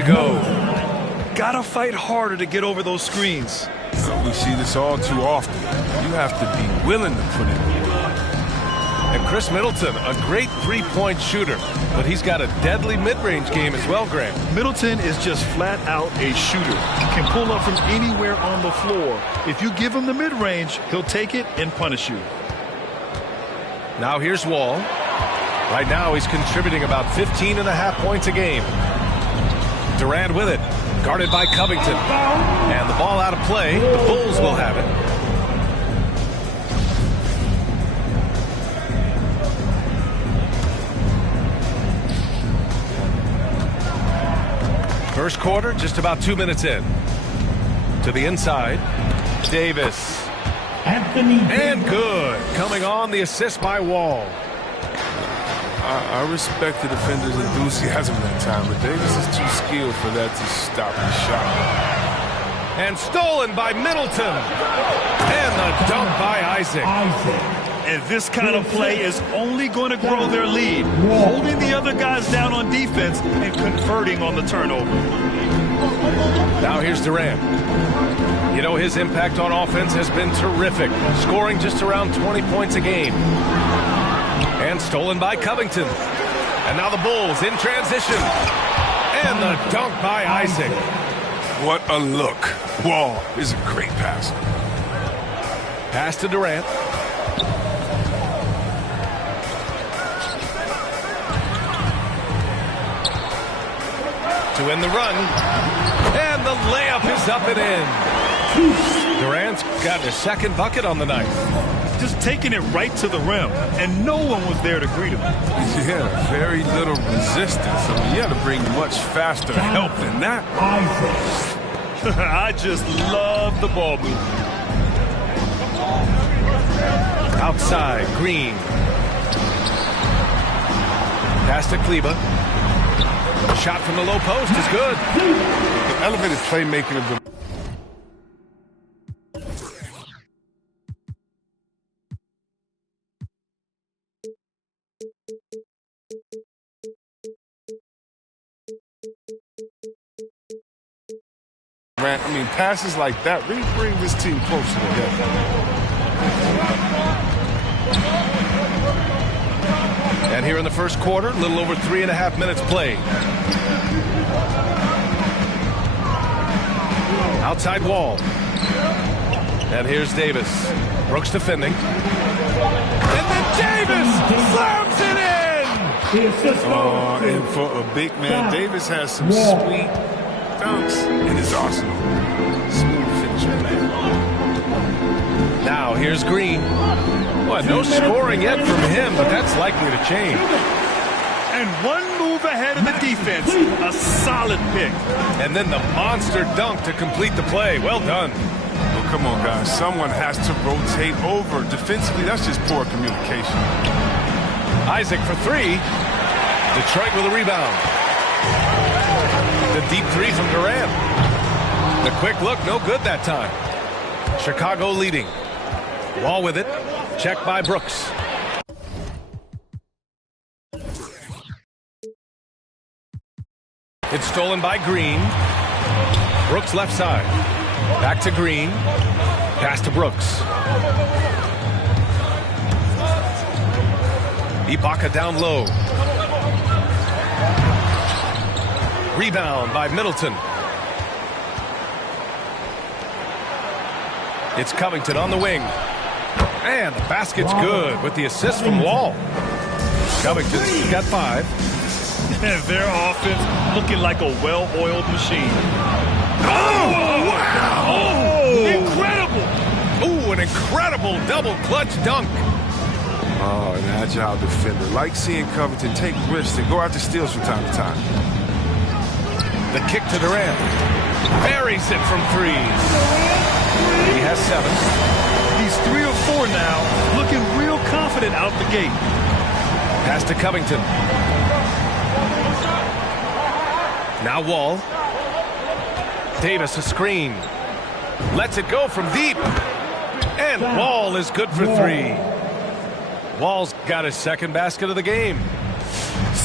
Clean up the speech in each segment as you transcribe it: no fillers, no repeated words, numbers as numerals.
to go. Gotta fight harder to get over those screens. We see this all too often. You have to be willing to put it in. And Chris Middleton, a great three-point shooter, but he's got a deadly mid-range game as well, Grant. Middleton is just flat out a shooter. Can pull up from anywhere on the floor. If you give him the mid-range, he'll take it and punish you. Now here's Wall. Right now he's contributing about 15.5 points a game. Durant with it, guarded by Covington. And the ball out of play. The Bulls will have it. First quarter, just about 2 minutes in. To the inside, Davis. And good. Coming on, the assist by Wall. I respect the defender's enthusiasm that time, but Davis is too skilled for that to stop the shot. And stolen by Middleton. And the dunk by Isaac. And this kind of play is only going to grow their lead. Holding the other guys down on defense and converting on the turnover. Now here's Durant. You know, his impact on offense has been terrific, scoring just around 20 points a game. And stolen by Covington. And now the Bulls in transition. And the dunk by Isaac. What a look. Wall is a great passer. Pass to Durant. To end the run. And the layup is up and in. Durant's got his second bucket on the night. Just taking it right to the rim, and no one was there to greet him. Yeah, very little resistance. I mean, you had to bring much faster help than that. I just love the ball movement. Outside, Green. Pass to Kleber. Shot from the low post is good. The elevated playmaking of the I mean, passes like that really bring this team closer together. And here in the first quarter, a little over 3.5 minutes played. Outside Wall. And here's Davis. Brooks defending. And then Davis slams it in! Oh, and for a big man, Davis has some sweet dunks in his arsenal. Smooth finisher, man. Now here's Green. Well, no scoring yet from him, but that's likely to change. And one move ahead of the defense. A solid pick. And then the monster dunk to complete the play. Well done. Well, come on, guys. Someone has to rotate over. Defensively, that's just poor communication. Isaac for three. Detroit with a rebound. The deep three from Durant. The quick look, no good that time. Chicago leading. Wall with it. Checked by Brooks. It's stolen by Green. Brooks left side. Back to Green. Pass to Brooks. Ibaka down low. Rebound by Middleton. It's Covington on the wing. And the basket's good with the assist from Wall. Covington's got 5. Their offense looking like a well-oiled machine. Oh, wow! Oh, incredible! Ooh, an incredible double clutch dunk. Oh, an agile defender. Like seeing Covington take risks and go out to steals from time to time. The kick to Durant. Buries it from 3. He has 7. He's 3 or 4 now, looking real confident out the gate. Pass to Covington. Now Wall. Davis a screen. Lets it go from deep. And Wall is good for 3. Wall's got his second basket of the game.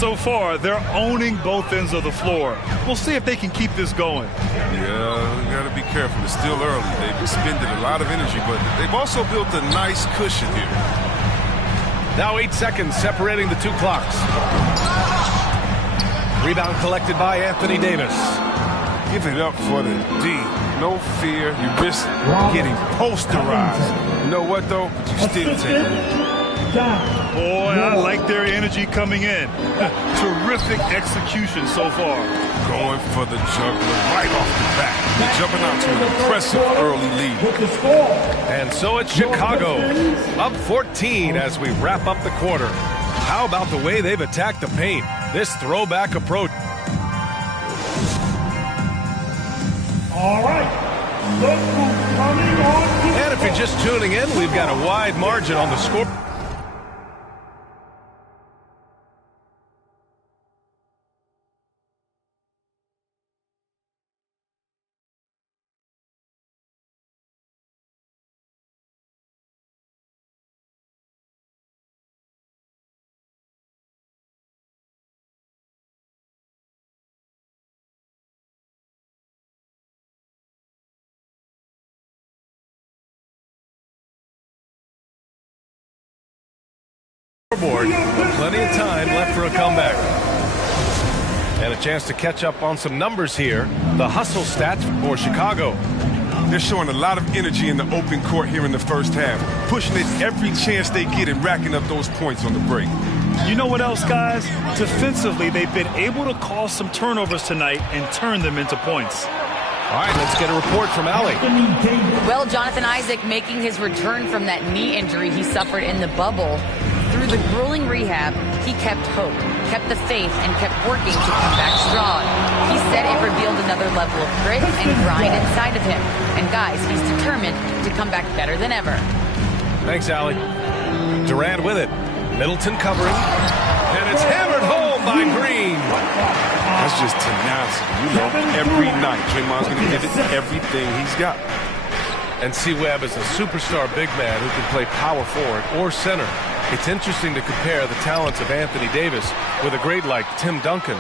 so far, they're owning both ends of the floor. We'll see if they can keep this going. Yeah, you got to be careful. It's still early. They've expended a lot of energy, but they've also built a nice cushion here. Now 8 seconds separating the two clocks. Rebound collected by Anthony Davis. Give it up for the D. No fear. You risk getting posterized. You know what, though? But you still take it. Boy, I like their energy coming in. Terrific execution so far. Going for the juggler right off the bat. They're jumping out to an impressive early lead. And so it's Chicago, up 14 as we wrap up the quarter. How about the way they've attacked the paint? This throwback approach. All right. And if you're just tuning in, we've got a wide margin on the score. Board. Plenty of time left for a comeback. And a chance to catch up on some numbers here. The hustle stats for Chicago. They're showing a lot of energy in the open court here in the first half, pushing it every chance they get and racking up those points on the break. You know what else, guys? Defensively, they've been able to cause some turnovers tonight and turn them into points. All right, let's get a report from Allie. Well, Jonathan Isaac making his return from that knee injury he suffered in the bubble. Through the grueling rehab, he kept hope, kept the faith, and kept working to come back strong. He said it revealed another level of grit and grind inside of him. And guys, he's determined to come back better than ever. Thanks, Allie. Durant with it. Middleton covering. And it's hammered home by Green. That's just tenacity. You know, every night, Draymond's going to give it everything he's got. And C. Webb is a superstar big man who can play power forward or center. It's interesting to compare the talents of Anthony Davis with a great like Tim Duncan.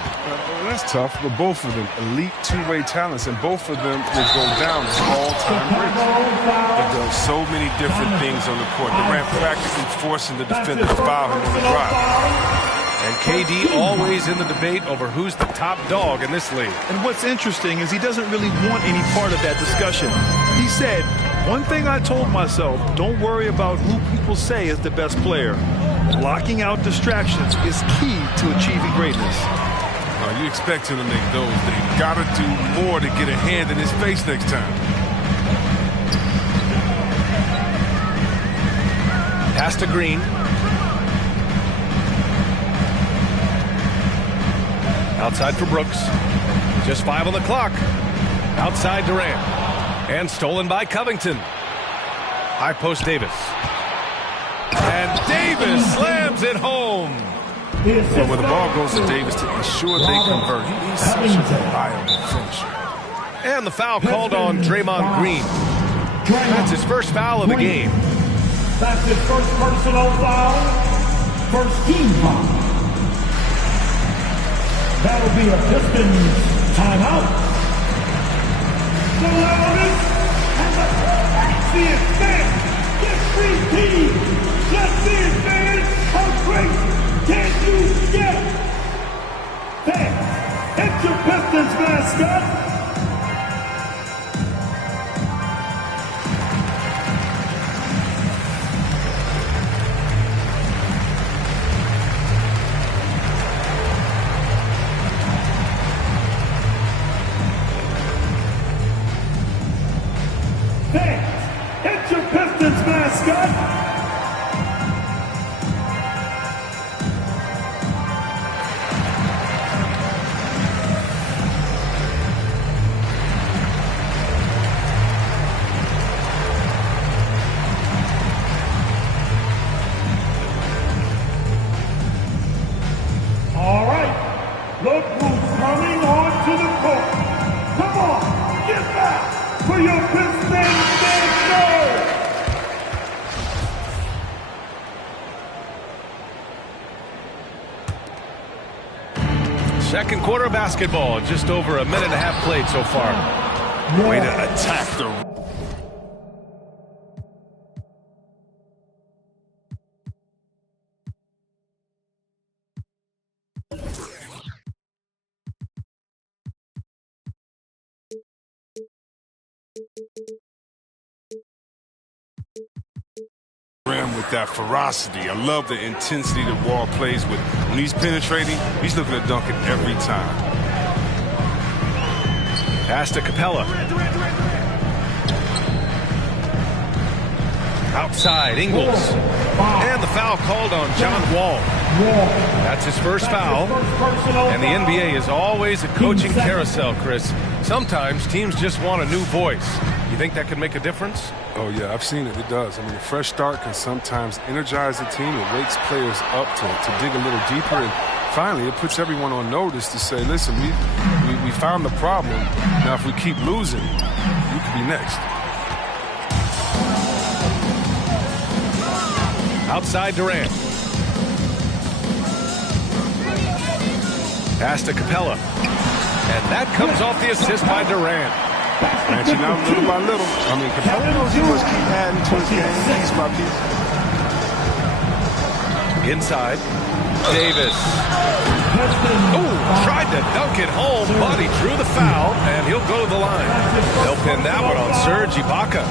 That's tough, but both of them elite two-way talents, and both of them will go down as all-time greats. They've done so many different things on the court. Durant practically forcing the defender to foul him on the drive. And KD always in the debate over who's the top dog in this league. And what's interesting is he doesn't really want any part of that discussion. He said, one thing I told myself, don't worry about who people say is the best player. Blocking out distractions is key to achieving greatness. You expect him to make those. They've got to do more to get a hand in his face next time. Pass to Green. Outside for Brooks. Just 5 on the clock. Outside Durant. And stolen by Covington. High post Davis. And Davis slams it home. Well, when the ball goes to Davis to ensure they convert, he's such a reliable finisher. And the foul called on Draymond Green. That's his first foul of the game. That's his first personal foul. First team foul. That'll be a Pistons timeout. The loudest and the fanciest fans. Get free team. Let's see it, fans. How great can you get? Fans, it's your Pistons mascot. It's your Pistons mascot. All right, look who's coming onto the court. Come on, get back for your Pistons mascot. Second quarter of basketball. Just over a minute and a half played so far. Way to attack the rim with that ferocity. I love the intensity that Wall plays with. When he's penetrating, he's looking to dunk it every time. Pass to Capella. Outside, Ingles. And the foul called on John Wall. That's his first foul. And the NBA is always a coaching carousel, Chris. Sometimes teams just want a new voice. You think that could make a difference? Oh, yeah, I've seen it. It does. I mean, a fresh start can sometimes energize the team. It wakes players up to dig a little deeper. And finally, it puts everyone on notice to say, listen, we found the problem. Now, if we keep losing, we could be next. Outside Durant. Pass to Capella. And that comes off the assist by Durant. Branching out little by little. I mean, Capella knows he must keep adding to his game piece by piece. Inside. Davis. Ooh, tried to dunk it home, but he drew the foul, and he'll go to the line. They'll pin that one on Serge Ibaka.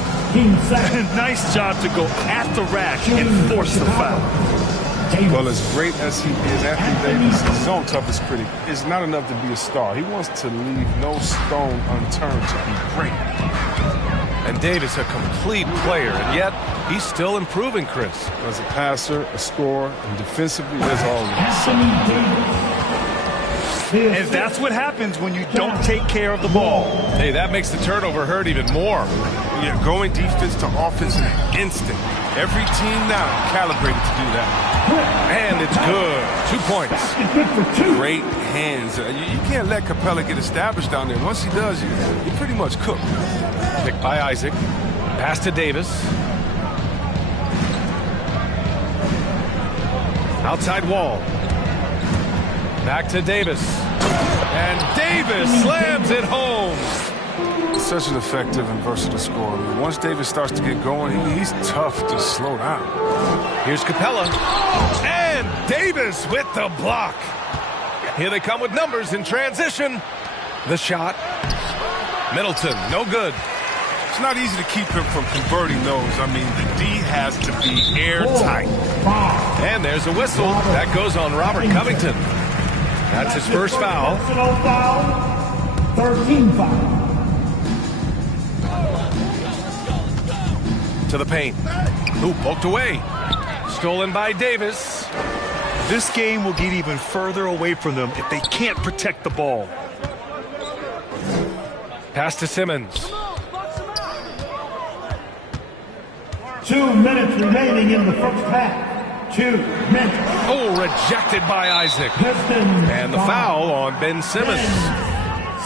Nice job to go at the rack and force the foul. Well, as great as he is, Anthony Davis, his own toughest critic, is not enough to be a star. He wants to leave no stone unturned to be great. And Davis, a complete player, and yet he's still improving, Chris. As a passer, a scorer, and defensively, there's always something. And that's what happens when you don't take care of the ball. Hey, that makes the turnover hurt even more. Yeah, going defense to offense in an instant. Every team now calibrated to do that. And it's good. 2 points. Great hands. You can't let Capella get established down there. Once he does, you're pretty much cooked. Picked by Isaac. Pass to Davis. Outside Wall. Back to Davis. And Davis slams it home. Such an effective and versatile scorer. I mean, once Davis starts to get going, he's tough to slow down. Here's Capella. And Davis with the block. Here they come with numbers in transition. The shot. Middleton, no good. It's not easy to keep him from converting those. I mean, the D has to be airtight. And there's a whistle. That goes on Robert Covington. That's his first foul. 13 foul. To the paint. Who poked away. Stolen by Davis. This game will get even further away from them if they can't protect the ball. Pass to Simmons. 2 minutes remaining in the first half. 2 minutes. Oh, rejected by Isaac. And the foul on Ben Simmons.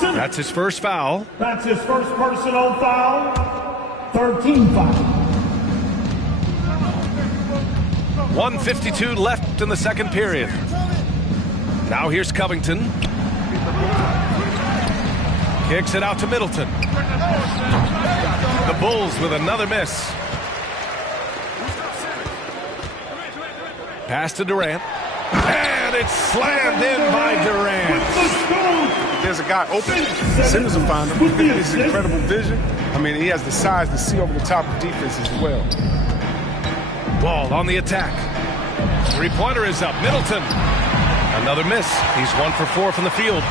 That's his first foul. That's his first personal foul. 13 foul. 1:52 left in the second period. Now here's Covington. Kicks it out to Middleton. The Bulls with another miss. Pass to Durant. And it's slammed in by Durant. There's a guy open. Simmons will find him. His incredible vision. I mean, he has the size to see over the top of defense as well. Wall on the attack. Three-pointer is up. Middleton. Another miss. He's 1 for 4 from the field.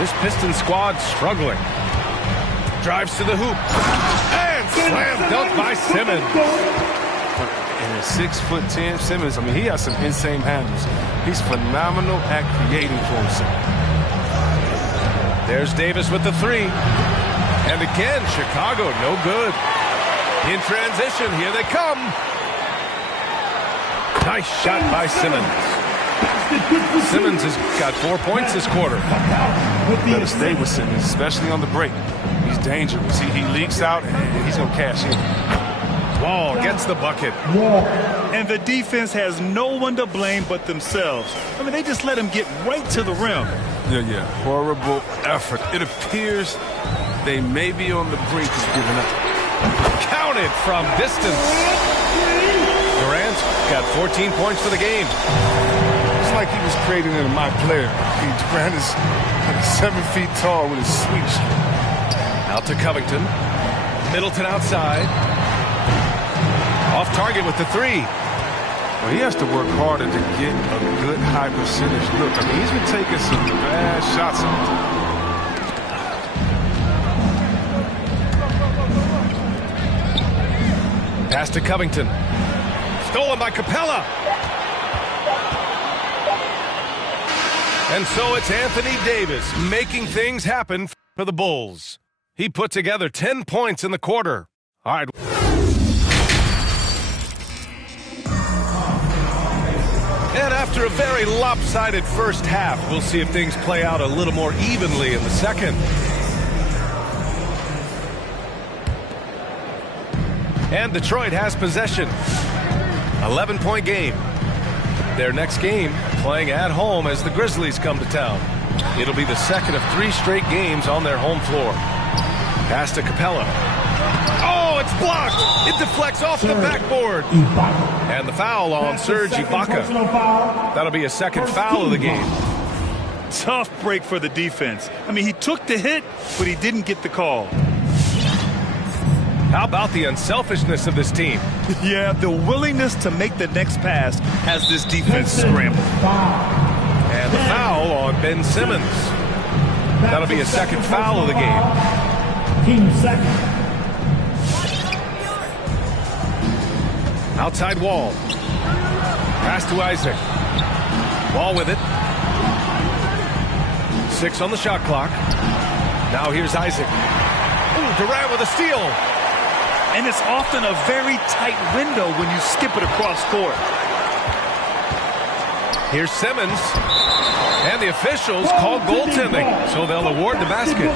This Pistons squad struggling. Drives to the hoop. And slam dunk by Simmons. And at 6'10", Simmons, I mean, he has some insane handles. He's phenomenal at creating for himself. There's Davis with the three. And again, Chicago, no good. In transition, here they come. Nice shot by Simmons. Simmons has got 4 points this quarter. Better stay with Simmons, especially on the break. He's dangerous. He leaks out, and he's going to cash in. Wall gets the bucket. And the defense has no one to blame but themselves. I mean, they just let him get right to the rim. Yeah. Horrible effort. It appears they may be on the brink of giving up. Counted from distance. Durant's got 14 points for the game. It's like he was created into my player. Durant is like 7 feet tall with his sweep. Out to Covington. Middleton outside. Off target with the three. Well, he has to work harder to get a good high percentage look. I mean, he's been taking some bad shots on him. Pass to Covington. Stolen by Capella. And so it's Anthony Davis making things happen for the Bulls. He put together 10 points in the quarter. All right. And after a very lopsided first half, we'll see if things play out a little more evenly in the second. And Detroit has possession. 11-point game. Their next game playing at home as the Grizzlies come to town. It'll be the second of 3 straight games on their home floor. Pass to Capella. Oh, it's blocked. It deflects off the backboard. And the foul on Serge Ibaka. That'll be a second foul of the game. Tough break for the defense. I mean, he took the hit, but he didn't get the call. How about the unselfishness of this team? Yeah, the willingness to make the next pass has this defense scrambled. And the foul on Ben Simmons. That'll be a second foul of the game. Team second. Outside Wall. Pass to Isaac. Wall with it. 6 on the shot clock. Now here's Isaac. Ooh, Durant with a steal. And it's often a very tight window when you skip it across court. Here's Simmons. And the officials call goaltending, so they'll award the basket.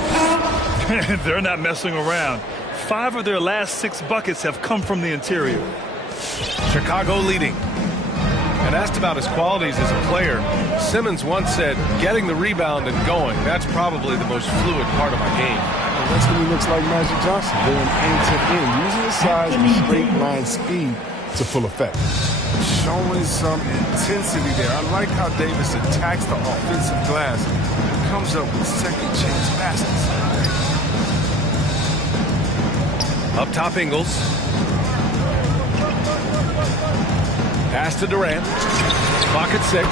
They're not messing around. 5 of their last 6 buckets have come from the interior. Chicago leading. And asked about his qualities as a player, Simmons once said, getting the rebound and going, that's probably the most fluid part of my game. Well, that's when he looks like Magic Johnson, going end to end, using his size and straight line speed to full effect. Showing some intensity there. I like how Davis attacks the offensive glass and comes up with second chance baskets. Up top, Ingles. Pass to Durant. Clock at 6.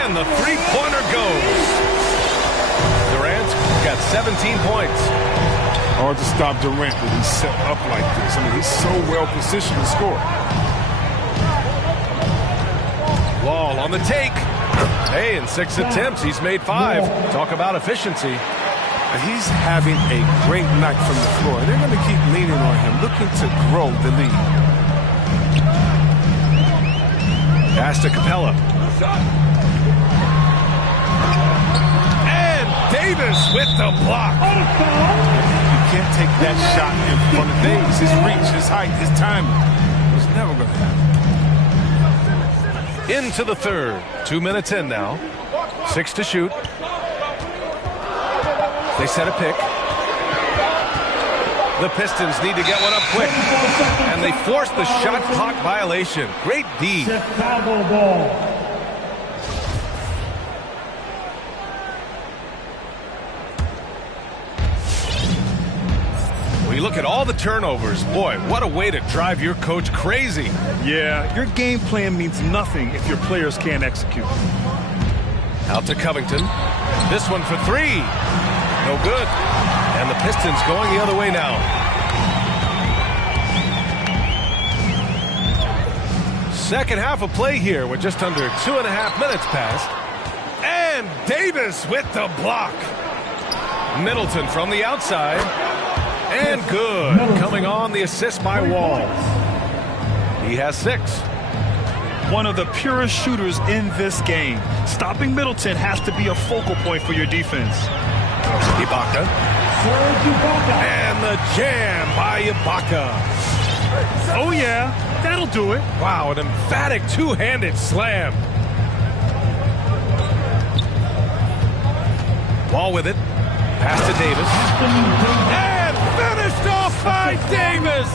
And the three-pointer goes. Durant's got 17 points. Hard to stop Durant when he's set up like this. I mean, he's so well positioned to score. Wall on the take. Hey, in 6 attempts, he's made 5. Talk about efficiency. He's having a great night from the floor. They're going to keep leaning on him, looking to grow the lead. Pass to Capella. And Davis with the block. You can't take that shot in front of Davis. His reach, his height, his timing. It was never going to happen. Into the third. 2 minutes in now. 6 to shoot. They set a pick. The Pistons need to get one up quick. And they force the shot clock violation. Great D. Chicago ball. When you look at all the turnovers, boy, what a way to drive your coach crazy. Yeah, your game plan means nothing if your players can't execute. Out to Covington. This one for 3. No good. And the Pistons going the other way now. Second half of play here with just under 2.5 minutes passed. And Davis with the block. Middleton from the outside. And good. Coming on the assist by Wall. He has 6. One of the purest shooters in this game. Stopping Middleton has to be a focal point for your defense. Ibaka. And the jam by Ibaka. Oh, yeah. That'll do it. Wow, an emphatic two-handed slam. Wall with it. Pass to Davis. And finished off by Davis.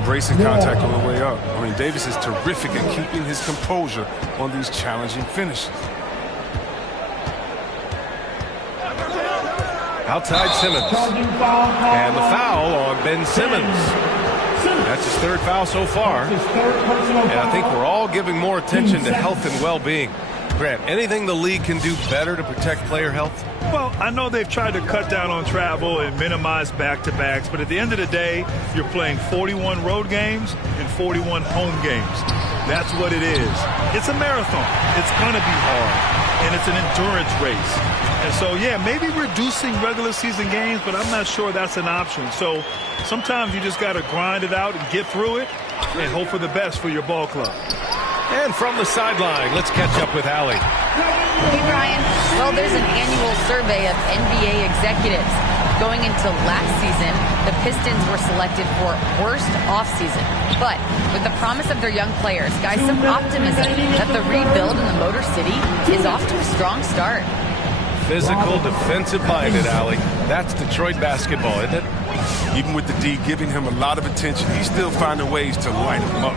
Embracing contact on the way up. I mean, Davis is terrific at keeping his composure on these challenging finishes. Outside Simmons. And the foul on Ben Simmons. That's his third foul so far. And I think we're all giving more attention to health and well-being. Grant, anything the league can do better to protect player health? Well, I know they've tried to cut down on travel and minimize back-to-backs, but at the end of the day, you're playing 41 road games and 41 home games. That's what it is. It's a marathon. It's going to be hard, and it's an endurance race. And so, yeah, maybe reducing regular season games, but I'm not sure that's an option. So sometimes you just got to grind it out and get through it and hope for the best for your ball club. And from the sideline, let's catch up with Allie. Hey, Brian. Well, there's an annual survey of NBA executives. Going into last season, the Pistons were selected for worst offseason. But with the promise of their young players, guys, some optimism that the rebuild in the Motor City is off to a strong start. Physical, defensive-minded, Allie. That's Detroit basketball, isn't it? Even with the D giving him a lot of attention, he's still finding ways to light him up.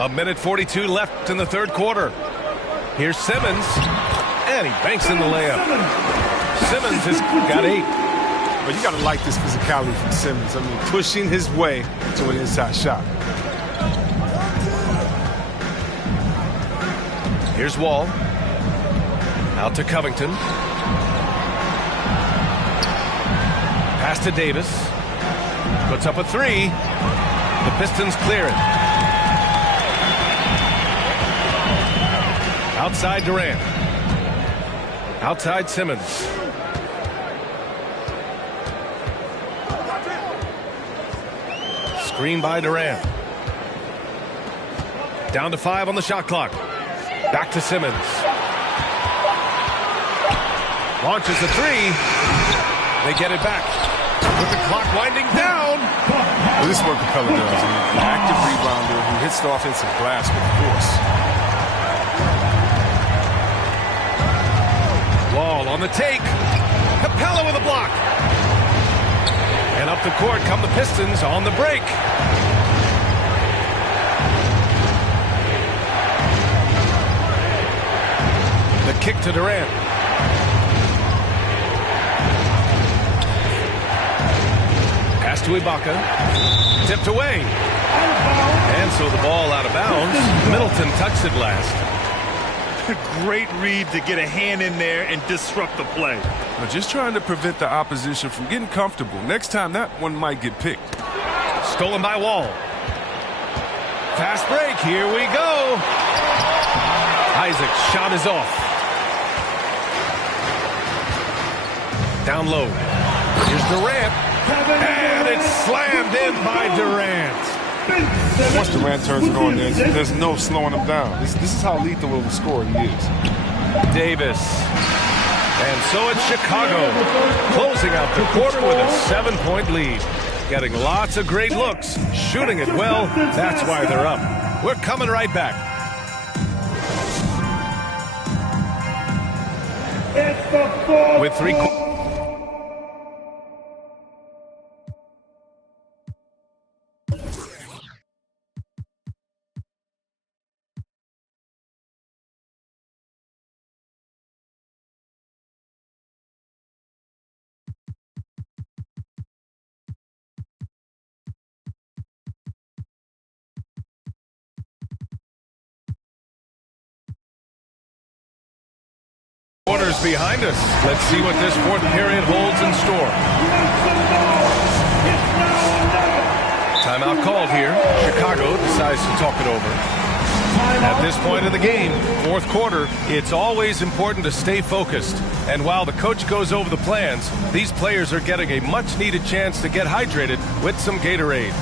A minute 42 left in the third quarter. Here's Simmons, and he banks in the layup. Simmons has got 8. But you got to like this physicality from Simmons. I mean, pushing his way to an inside shot. Here's Wall. Out to Covington. Pass to Davis. Puts up a 3. The Pistons clear it. Outside Durant. Outside Simmons. Screen by Durant. Down to 5 on the shot clock. Back to Simmons. Launches a 3. They get it back. With the clock winding down. Well, this is what Capella does. I mean, an active rebounder who hits the offensive glass with force. Wall on the take. Capella with a block. And up the court come the Pistons on the break. The kick to Durant. Pass to Ibaka. Tipped away. And so the ball out of bounds. Middleton touched it last. Great read to get a hand in there and disrupt the play. But just trying to prevent the opposition from getting comfortable. Next time, that one might get picked. Stolen by Wall. Fast break. Here we go. Isaac's shot is off. Down low. Here's Durant. And it's slammed in by Durant. Once Durant turns it on, there's no slowing him down. This is how lethal of a scorer he is. Davis. And so it's Chicago closing out the quarter with a 7-point lead. Getting lots of great looks, shooting it well. That's why they're up. We're coming right back. With 3 quarters. Quarters behind us. Let's see what this fourth period holds in store. Timeout called here. Chicago decides to talk it over. At this point of the game, fourth quarter, it's always important to stay focused. And while the coach goes over the plans, these players are getting a much-needed chance to get hydrated with some Gatorade.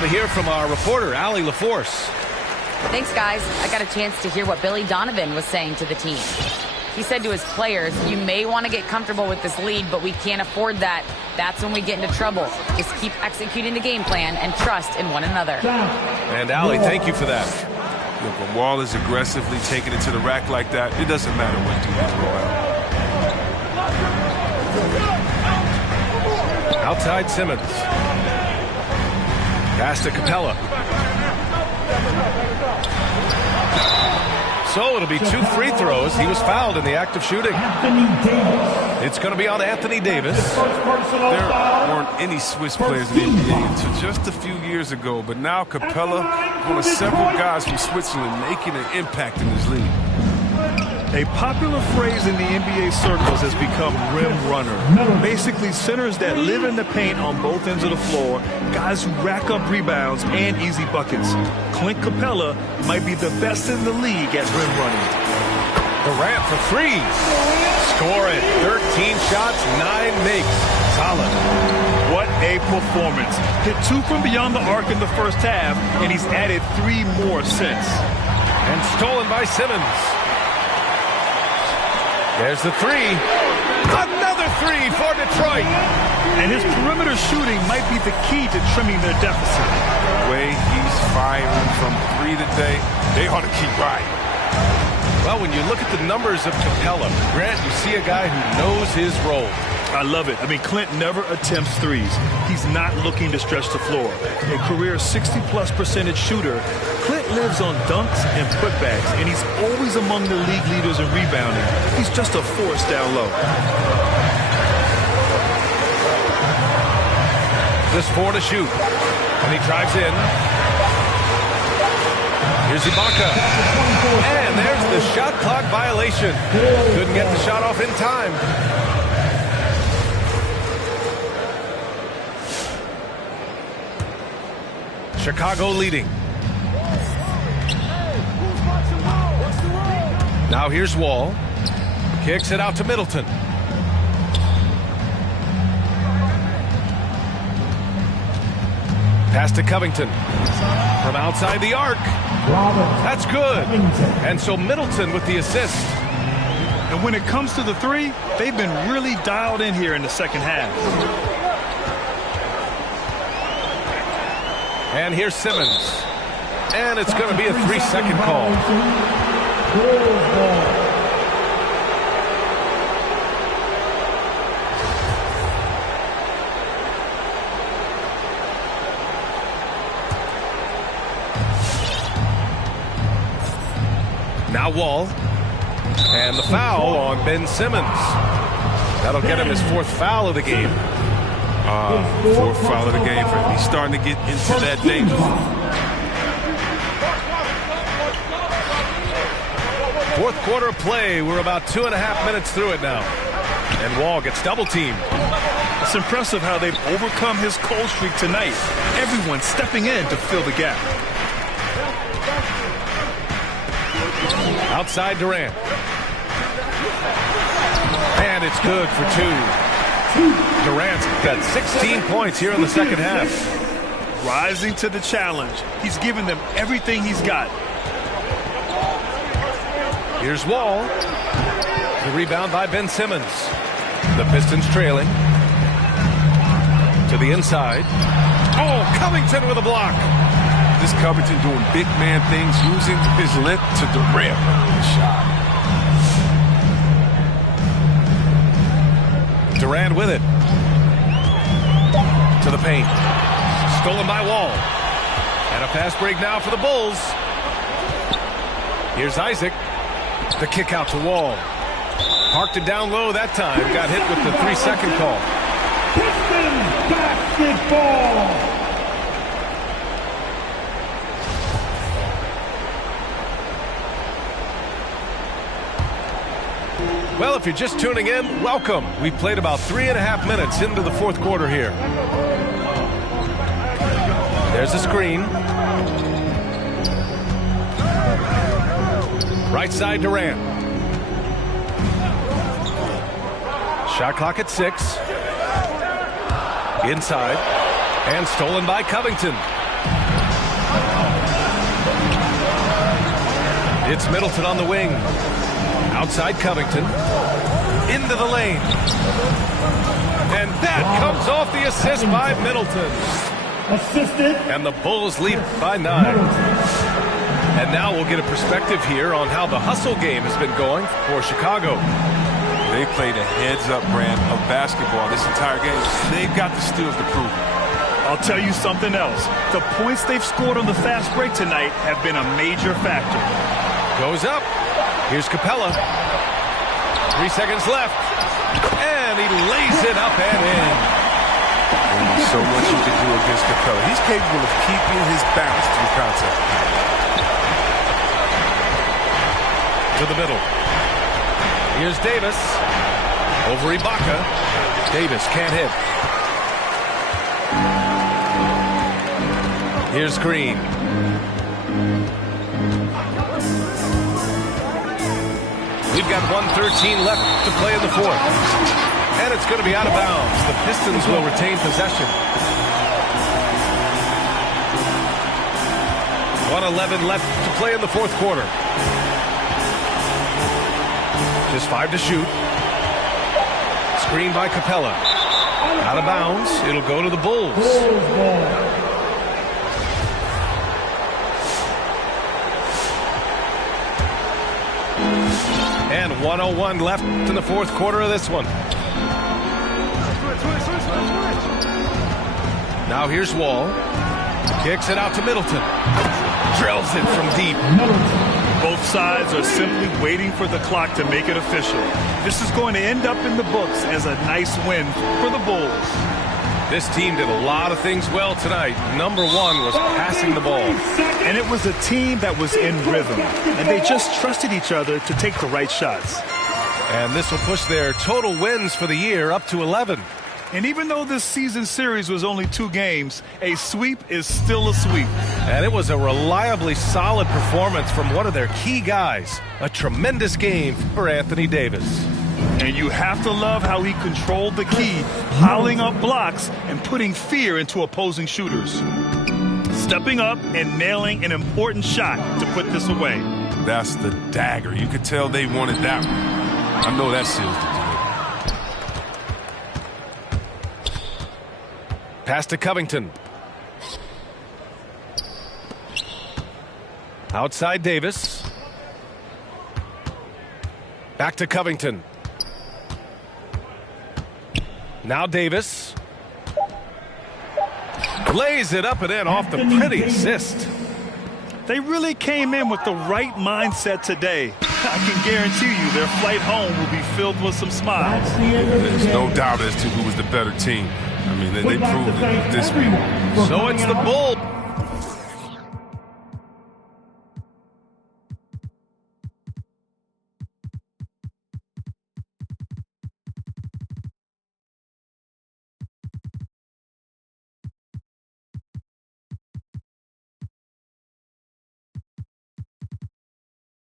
Now to hear from our reporter, Allie LaForce. Thanks, guys. I got a chance to hear what Billy Donovan was saying to the team. He said to his players, you may want to get comfortable with this lead, but we can't afford that. That's when we get into trouble. Just keep executing the game plan and trust in one another. And Allie, thank you for that. Look, when Wall is aggressively taking it to the rack like that, it doesn't matter what dudes roll out. Outside Simmons. Pass to Capella. So it'll be 2 free throws. He was fouled in the act of shooting. It's going to be on Anthony Davis. There weren't any Swiss players in the NBA until just a few years ago, but now Capella, one of several guys from Switzerland, making an impact in his league. A popular phrase in the NBA circles has become rim runner. Basically, centers that live in the paint on both ends of the floor, guys who rack up rebounds and easy buckets. Clint Capella might be the best in the league at rim running. Durant for 3. Score it. 13 shots, 9 makes. Solid. What a performance. Hit 2 from beyond the arc in the first half, and he's added 3 more since. And stolen by Simmons. There's the 3. Another 3 for Detroit. And his perimeter shooting might be the key to trimming their deficit. The way he's firing from 3 today, they ought to keep riding. Well, when you look at the numbers of Capella, Grant, you see a guy who knows his role. I love it. I mean, Clint never attempts threes. He's not looking to stretch the floor. A career 60+% shooter, Clint lives on dunks and putbacks, and he's always among the league leaders in rebounding. He's just a force down low. This 4 to shoot. And he drives in. Here's Ibaka. And there's the shot clock violation. Couldn't get the shot off in time. Chicago leading. Now here's Wall. Kicks it out to Middleton. Pass to Covington. From outside the arc. That's good. And so Middleton with the assist. And when it comes to the 3, they've been really dialed in here in the second half. And here's Simmons. And it's going to be a 3-second call. Now Wall. And the foul on Ben Simmons. That'll get him his 4th foul of the game. 4th foul of the game for him. He's starting to get into that danger. 4th quarter of play. We're about 2.5 minutes through it now. And Wall gets double teamed. It's impressive how they've overcome his cold streak tonight. Everyone stepping in to fill the gap. Outside Durant. And it's good for 2. Durant's got 16 points here in the second half. Rising to the challenge. He's given them everything he's got. Here's Wall. The rebound by Ben Simmons. The Pistons trailing. To the inside. Oh, Covington with a block. This Covington doing big man things, using his length to the rim. Shot. Durant with it. To the paint. Stolen by Wall. And a fast break now for the Bulls. Here's Isaac. The kick out to Wall. Parked it down low that time. Got hit with the 3-second call. Pistons basketball. Well, if you're just tuning in, welcome. We've played about 3.5 minutes into the 4th quarter here. There's a screen. Right side Durant. Shot clock at 6. Inside. And stolen by Covington. It's Middleton on the wing. Outside Covington. Into the lane. And that comes off the assist by Middleton. Assisted. And the Bulls lead by 9. And now we'll get a perspective here on how the hustle game has been going for Chicago. They played a heads-up brand of basketball this entire game. They've got the steals to prove it. I'll tell you something else. The points they've scored on the fast break tonight have been a major factor. Goes up. Here's Capella. 3 seconds left. And he lays it up and in. There's so much you can do against Capella. He's capable of keeping his balance through contact. To the middle. Here's Davis. Over Ibaka. Davis can't hit. Here's Green. We've got 1:13 left to play in the fourth. And it's going to be out of bounds. The Pistons will retain possession. 1:11 left to play in the fourth quarter. Just 5 to shoot. Screen by Capella. Out of bounds. It'll go to the Bulls. And 1:01 left in the fourth quarter of this one. Now here's Wall. Kicks it out to Middleton. Drills it from deep. Both sides are simply waiting for the clock to make it official. This is going to end up in the books as a nice win for the Bulls. This team did a lot of things well tonight. Number one was passing the ball. And it was a team that was in rhythm. And they just trusted each other to take the right shots. And this will push their total wins for the year up to 11. And even though this season series was only 2 games, a sweep is still a sweep. And it was a reliably solid performance from one of their key guys. A tremendous game for Anthony Davis. And you have to love how he controlled the key, piling up blocks and putting fear into opposing shooters. Stepping up and nailing an important shot to put this away. That's the dagger. You could tell they wanted that one. I know that seals the deal. Pass to Covington. Outside Davis. Back to Covington. Now Davis. Lays it up and in off the pretty assist. They really came in with the right mindset today. I can guarantee you their flight home will be filled with some smiles. There's no doubt as to who was the better team. I mean, they proved it this week. So it's the Bulls.